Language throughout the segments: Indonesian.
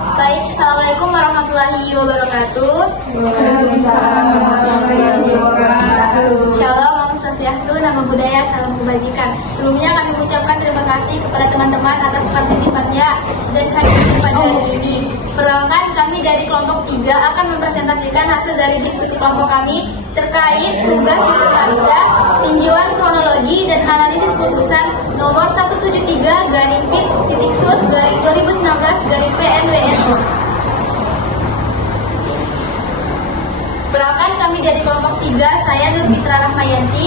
Baik, Assalamualaikum warahmatullahi wabarakatuh. Waalaikumsalam warahmatullahi wabarakatuh. Shalom, Om Swastiastu, nama budaya, salam kebajikan. Sebelumnya kami mengucapkan terima kasih kepada teman-teman atas partisipannya dan hadirnya pada hari ini. Perkenalkan, kami dari kelompok 3 akan mempresentasikan hasil dari diskusi kelompok kami terkait tugas Hipotarza, tinjauan kronologi dan analisis putusan nomor 173-Pit-Sus-2019-PNWNU. Perkenalkan, kami dari kelompok 3, saya Nur Fitra Rahmayanti,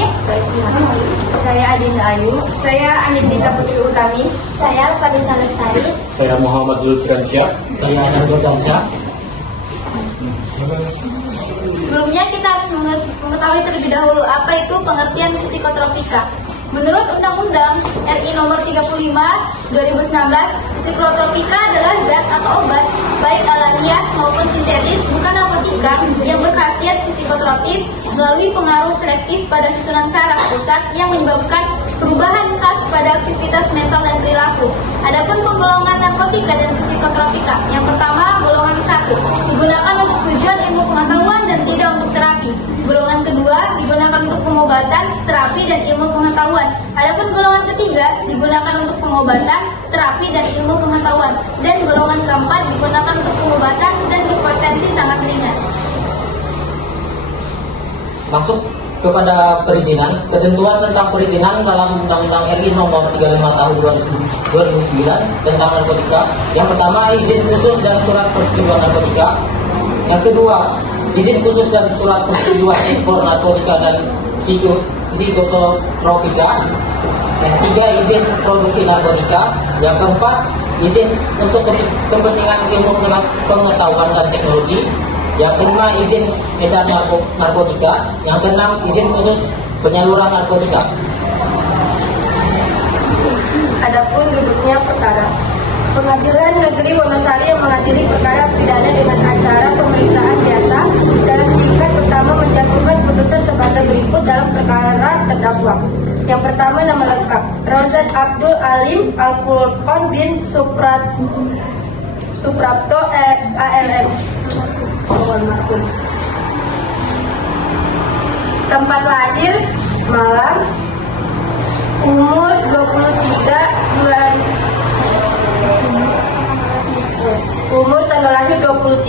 Saya Adinda Ayu. Saya Anindita Putri Utami. saya Fadila Lestari. Saya Muhammad Zulfiansyah. Saya Anand Gordansyah. Sebelumnya kita harus mengetahui terlebih dahulu apa itu pengertian psikotropika. Menurut Undang-Undang RI Nomor 35/2019, psikotropika adalah zat atau obat baik alamiah maupun sintetis bukan narkotika yang berkhasiat psikotropif melalui pengaruh selektif pada susunan saraf pusat yang menyebabkan perubahan khas pada aktivitas mental dan perilaku. Adapun penggolongan narkotika dan psikotropika, yang pertama golongan 1 digunakan untuk tujuan ilmu pengetahuan dan tidak untuk terapi. Golongan kedua digunakan untuk pengobatan, terapi dan ilmu pengetahuan. Adapun golongan ketiga digunakan untuk pengobatan, terapi dan ilmu pengetahuan. Dan golongan keempat digunakan untuk pengobatan dan berpotensi sangat ringan. Masuk kepada perizinan, ketentuan tentang perizinan dalam Undang-Undang RI Nomor 35 Tahun 2009 tentang narkotika. Yang pertama, izin khusus dan surat persetujuan narkotika. Yang kedua, izin khusus dan surat persetujuan ekspor narkotika dan psikotropika. Yang ketiga, izin produksi narkotika. Yang keempat, izin untuk kepentingan ilmu pengetahuan dan teknologi. Yang kelima, izin edar narkotika. Yang keenam, izin khusus penyaluran narkotika. Adapun duduknya perkara. Pengadilan Negeri Wonosari yang mengadili perkara pidana dengan acara pemeriksaan biasa dalam tingkat pertama menjatuhkan putusan sebagai berikut dalam perkara terdakwa. Yang pertama, nama lengkap Rozan Abdul Alim Al-Furqon bin Suprapto ALM. Tempat lahir Malang, umur 18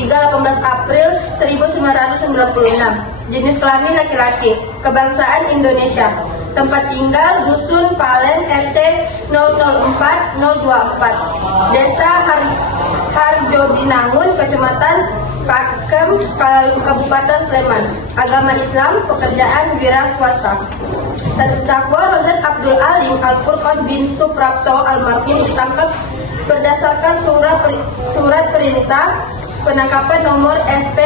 18 April 1996. Jenis kelamin laki-laki. Kebangsaan Indonesia. Tempat tinggal Dusun Palen RT 004024, Desa Harjobinangun, Kecamatan Pakem, Kabupaten Sleman. Agama Islam, pekerjaan wira swasta. Terdakwa Rozan Abdul Alim Al-Furqon bin Suprapto almarhum ditangkap berdasarkan surat perintah penangkapan nomor SP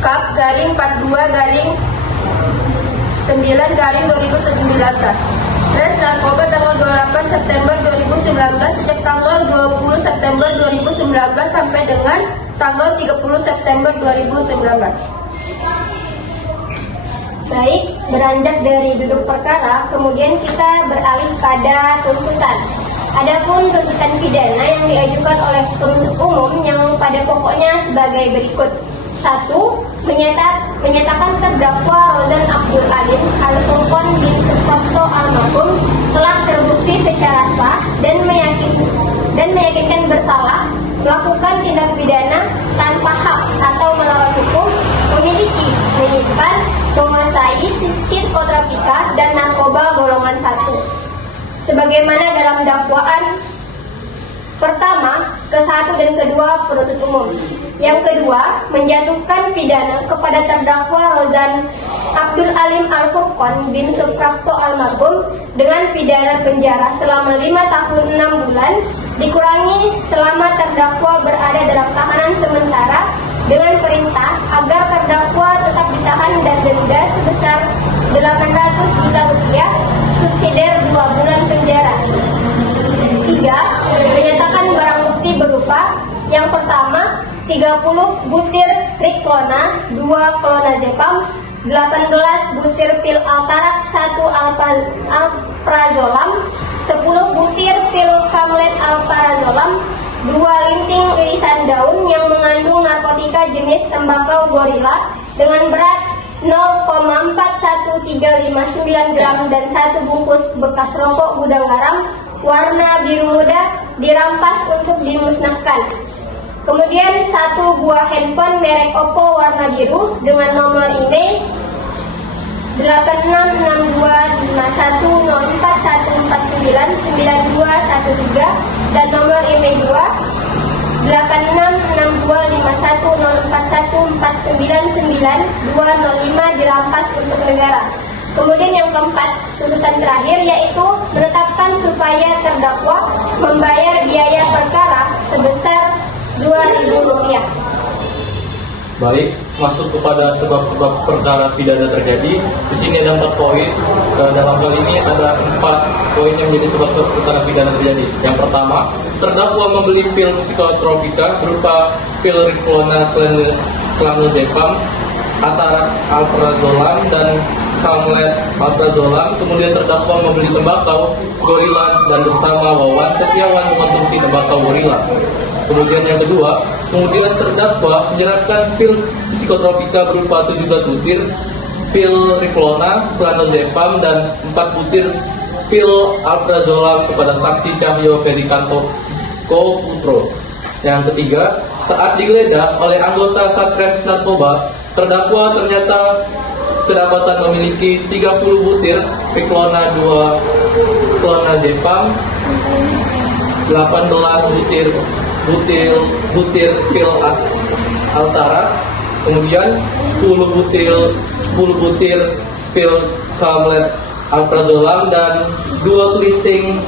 Kap garing 42/9/2019. Res narkoba tanggal 28 September 2019 sejak tanggal 20 September 2019 sampai dengan tanggal 30 September 2019. Baik, beranjak dari duduk perkara, kemudian kita beralih pada tuntutan. Adapun tuntutan pidana yang diajukan oleh penuntut umum yang pada pokoknya sebagai berikut. 1. Menyatakan terdakwa Rozan Abdul Alim Al-Furqon bin Suprapto almarhum telah terbukti secara sah dan meyakinkan bersalah melakukan tindak pidana tanpa hak atau melawan hukum, memiliki, menyimpan, menguasai psikotropika dan narkoba golongan 1. Sebagaimana dalam dakwaan pertama, ke-1 dan ke-2 penuntut umum. Yang kedua, menjatuhkan pidana kepada terdakwa Rozan Abdul Alim Al-Furqon bin Suprapto almarhum dengan pidana penjara selama 5 tahun 6 bulan, dikurangi selama terdakwa berada dalam tahanan sementara dengan perintah agar terdakwa tetap ditahan dan denda sebesar 800 juta rupiah, subsidiar 2 bulan penjara. 3. Menyatakan barang bukti berupa yang pertama 30 butir Riklona, 2 Clonazepam, 18 butir pil Altarak, 1 Alprazolam, 10 butir pil Kamlet Alprazolam, 2 linting irisan daun yang mengandung narkotika jenis tembakau gorila dengan berat 0,41359 gram dan 1 bungkus bekas rokok gudang garam warna biru muda dirampas untuk dimusnahkan. Kemudian 1 buah handphone merek Oppo warna biru dengan nomor email 8662510414992213 dan nomor email 2 8662510414992205 dirampas untuk negara. Kemudian yang keempat, tuntutan terakhir yaitu menetapkan supaya terdakwa membayar biaya perkara sebesar Rp2.000. Baik, masuk kepada sebab-sebab perkara pidana terjadi. Di sini ada 4 poin. Dalam hal ini ada 4 poin yang menjadi sebab perkara pidana terjadi. Yang pertama, terdakwa membeli pil psikotropika berupa pil Riklona clanozepam, Atarax alprazolam, dan Camlet alprazolam. Kemudian terdakwa membeli tembakau gorila dan bersama Wawan Setiawan mengonsumsi tembakau gorila. Kemudian yang kedua, kemudian terdakwa menyerahkan pil psikotropika berupa 17 butir pil Riklona clanozepam dan 4 butir pil alprazolam kepada saksi Cahyo Ferikanto Putro. Yang ketiga, saat digeledah oleh anggota Satres Narkoba, terdakwa ternyata kedapatan memiliki 30 butir Riklona 2 clonazepam, 18 butir pil Atarax, kemudian 10 butir pil Camlet alprazolam dan 2 kelinting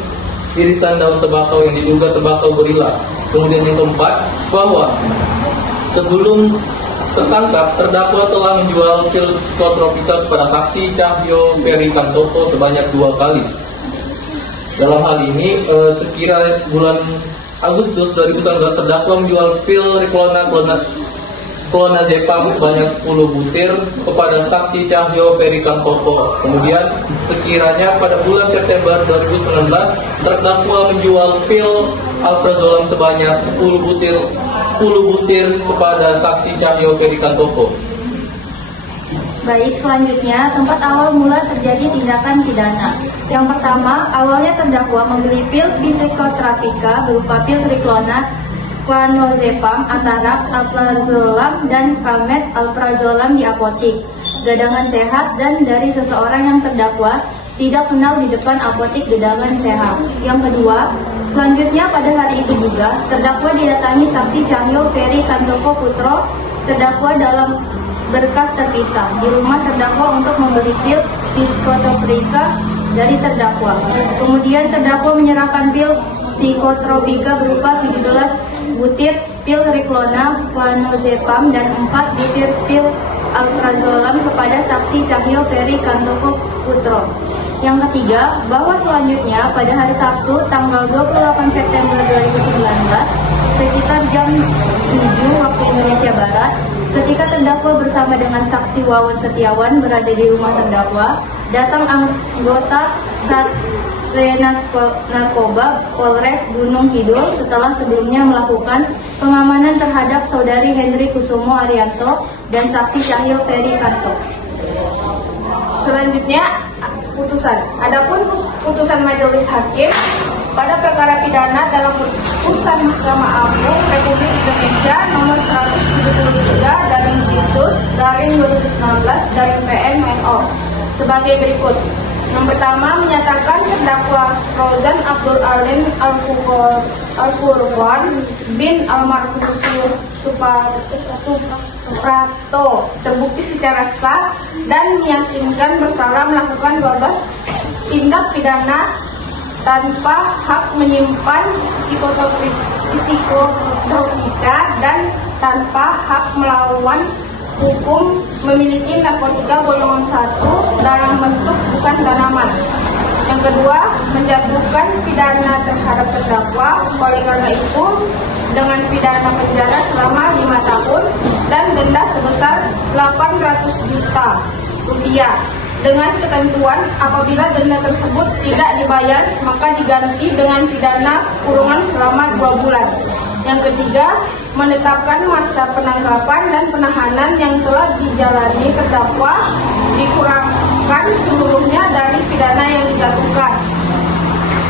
irisan daun tembakau yang diduga tembakau gorila. Kemudian yang keempat, bahwa sebelum tertangkap, terdakwa telah menjual pil psikotropika kepada saksi Cahyo Ferikanto sebanyak 2 kali. Dalam hal ini, sekira bulan Agustus 2019, terdakwa menjual pil Riklona clonazepam sebanyak 10 butir kepada saksi Cahyo Ferikanto. Kemudian sekiranya pada bulan September 2019, terdakwa menjual pil alprazolam sebanyak 10 butir kepada saksi Cahyo Ferikanto. Baik, selanjutnya tempat awal mula terjadi tindakan pidana. Yang pertama, awalnya terdakwa membeli pil psikotropika berupa pil Riklona clanozepam, Atarax alprazolam, dan Camlet alprazolam di apotik Gedangan Sehat dan dari seseorang yang terdakwa tidak kenal di depan apotik Gedangan Sehat. Yang kedua, selanjutnya pada hari itu juga terdakwa didatangi saksi Cahyo Ferikanto Putro, terdakwa dalam berkas terpisah di rumah terdakwa untuk membeli pil psikotropika dari terdakwa. Kemudian terdakwa menyerahkan pil psikotropika berupa 17 butir pil Riklona clanozepam dan 4 butir pil alprazolam kepada saksi Cahyo Ferikanto Putro. Yang ketiga, bahwa selanjutnya pada hari Sabtu tanggal 28 September 2019 sekitar jam 7 waktu Indonesia Barat, ketika terdakwa bersama dengan saksi Wawan Setiawan berada di rumah terdakwa, datang anggota Satres Narkoba Polres Gunung Kidul setelah sebelumnya melakukan pengamanan terhadap saudari Henry Kusumo Arianto dan saksi Cahyo Ferikanto. Selanjutnya, putusan. Adapun putusan majelis hakim pada perkara pidana dalam putusan Mahkamah Agung Republik Indonesia nomor 173/2019/PN-NO sebagai berikut. Yang pertama, menyatakan terdakwa Rozan Abdul Alim Al-Furqan bin almarhum Suprato terbukti secara sah dan meyakinkan bersalah melakukan 12 tindak pidana tanpa hak menyimpan psikotropika dan tanpa hak melawan hukum memiliki narkotika golongan 1 dalam bentuk bukan tanaman. Yang kedua, menjatuhkan pidana terhadap terdakwa, oleh karena itu dengan pidana penjara selama 5 tahun dan denda sebesar 800 juta rupiah dengan ketentuan apabila denda tersebut tidak dibayar maka diganti dengan pidana kurungan selama 2 bulan. Yang ketiga, menetapkan masa penangkapan dan penahanan yang telah dijalani terdakwa dikurangkan seluruhnya dari pidana yang dijatuhkan.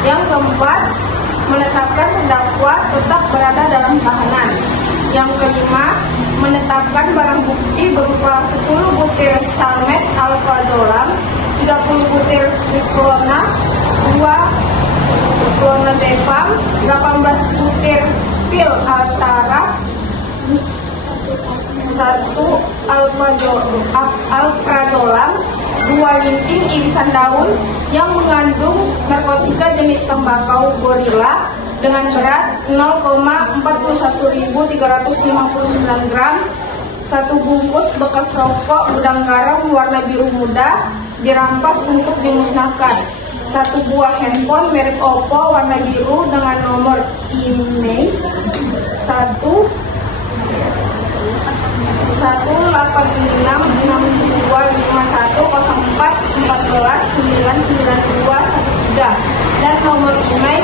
Yang keempat, menetapkan terdakwa tetap berada dalam tahanan. Yang kelima, menetapkan barang bukti berupa 10 butir Chalmet alprazolam, 30 butir Triclona, 2 clonazepam, 18 butir pil Altaraf, 1 alprazolam, 2 linting irisan daun yang mengandung narkotika jenis tembakau gorila dengan berat 0,41359 gram, 1 bungkus bekas rokok gudang garam warna biru muda dirampas untuk dimusnahkan, 1 buah handphone merek Oppo warna biru dengan nomor IMEI 18662510414 dan nomor IMEI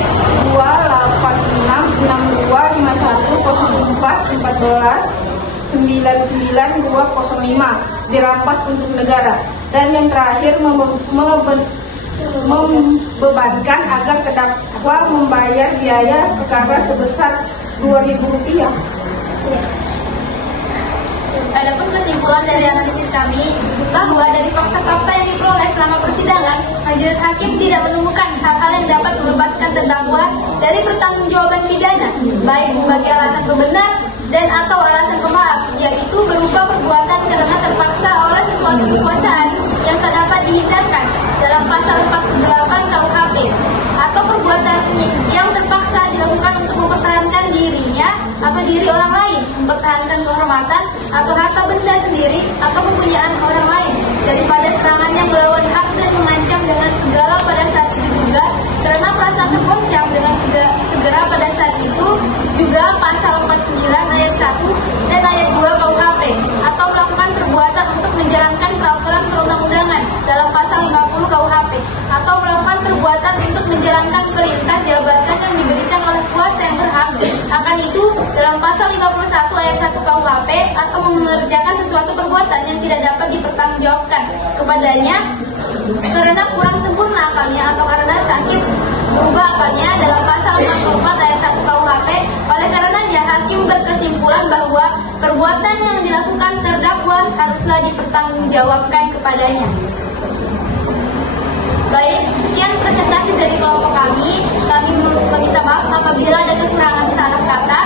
28662510414990205 dirampas untuk negara. Dan yang terakhir, membebankan agar terdakwa membayar biaya perkara sebesar Rp2.000. Adapun kesimpulan dari analisis kami bahwa dari fakta-fakta yang diperoleh selama persidangan, majelis hakim tidak menemukan hal-hal yang dapat melepaskan terdakwa dari pertanggungjawaban pidana, baik sebagai alasan pembenar dan atau alasan pemaaf, yaitu berupa perbuatan karena terpaksa oleh sesuatu kekuasaan yang tak dapat dihindarkan dalam pasal 48 KUHP, atau perbuatan yang terpaksa dilakukan untuk mempertahankan dirinya atau diri orang lain, mempertahankan kehormatan atau harta benda sendiri atau kepunyaan orang lain daripada serangannya melawan hak dan mengancam dengan segala pada saat itu juga karena perasaan tergoncang dengan segera pada saat itu juga pasal 49 ayat 1 dan ayat 2 KUHP, atau melakukan perbuatan untuk menjalankan peraturan perundang-undangan dalam pasal 50 KUHP, atau melakukan perbuatan untuk menjalankan perintah jabatan yang diberikan oleh kuasa yang berhak akan itu dalam pasal 51 ayat 1 KUHP, atau mengerjakan sesuatu perbuatan yang tidak dapat dipertanggungjawabkan kepadanya karena kurang sempurna akalnya atau karena sakit berubah akalnya dalam pasal 44 ayat 1 KUHP. Oleh karenanya hakim berkesimpulan bahwa perbuatan yang dilakukan terdakwa haruslah dipertanggungjawabkan kepadanya. Baik, sekian presentasi dari kelompok kami. Kami meminta maaf apabila ada kekurangan salah kata.